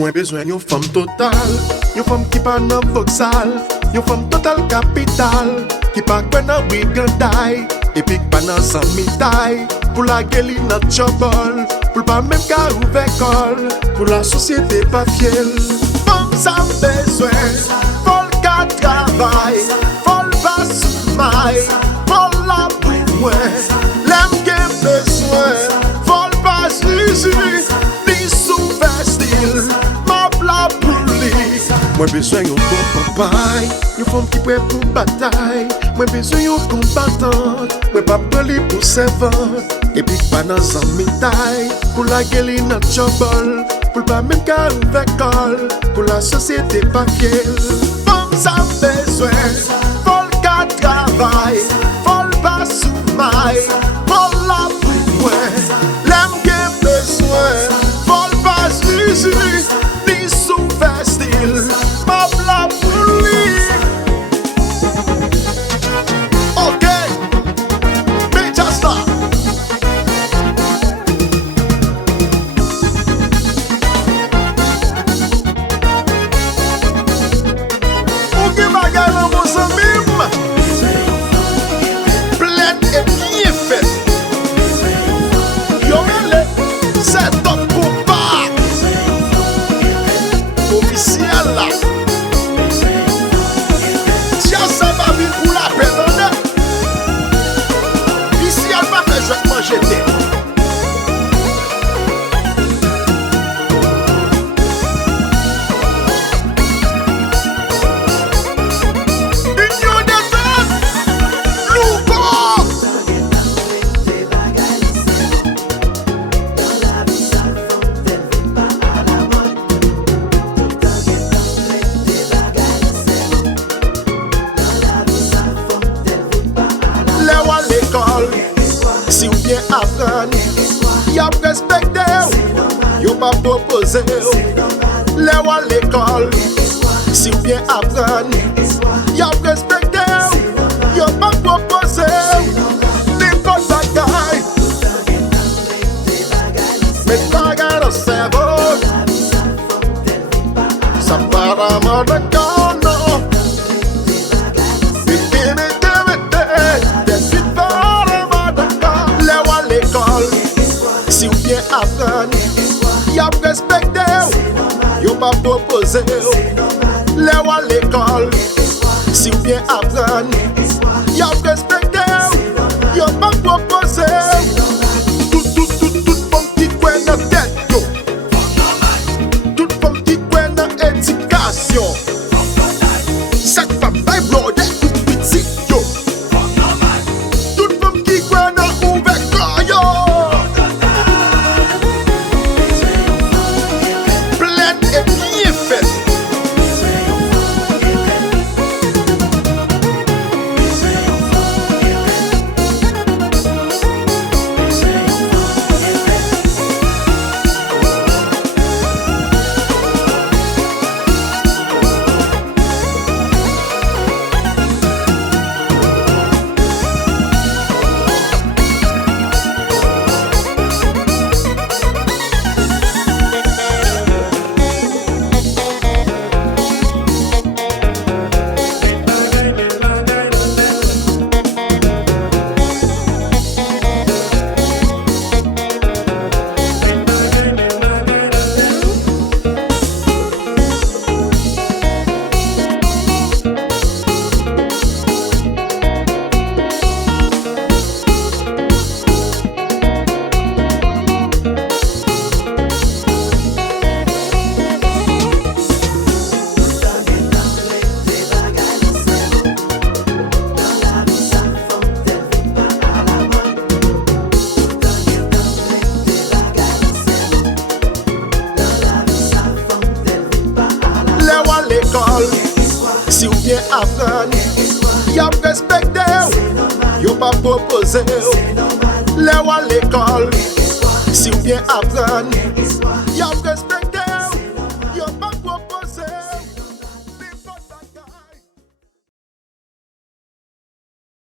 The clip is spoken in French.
Mwen bezwen yon femme total, yon femme qui pa nan voksal, yon femme total capital, qui pa kwen nan wiganday, epi pa nan san mitay, pou la geli nan chobol, pou pa même ka ouve kol, pou la sosyete pa fiel. Femme sa bezwen, fol ka travay, fol pa soumay, fol la pou mwen, lem gen bezwen, fol pa zizi, ni sou vestil. Mwen bezwen yon bon pampay, yon femme qui prêt pour bataille. Mwen bezwen yon combattant, mwen pa peli pour servante. Et puis pas dans un mitaille, pour la geli nan chobol, pour pas même ka ouve kol, pour la société pa fiel. Femme sa bezwen, fol ka travay, fol pa soumay, fol la pou mwen, lem gen bezwen, fol pa zizi, ni sou vestil. Officiel là. Tiens, ça va vite pour la peine. Ici, elle va faire jouer avec moi, j'étais. Si ou bien apprendre, y'a respecté, y'a pas proposé. Les ou à l'école, si ou bien apprendre, y'a respecté, y'a pas proposé. L'école bagaille, mais bagaille dans le cerveau, ça part à mort de corps, non. Si ou bien apprendre, y'a respecté, y'a pas proposé. Les ou à l'école, si ou bien apprendre, y'a respecté, y'a pas proposé. Tout femme qui croit dans tête, yo. Toute femme qui croit dans éducation. Cette femme va broder tout petit, yo. Toute femme qui croit dans ouverture, yo. Si ou bien apprendre, y'a respecté, y'a pas proposé. Les ou à l'école, si ou bien apprendre,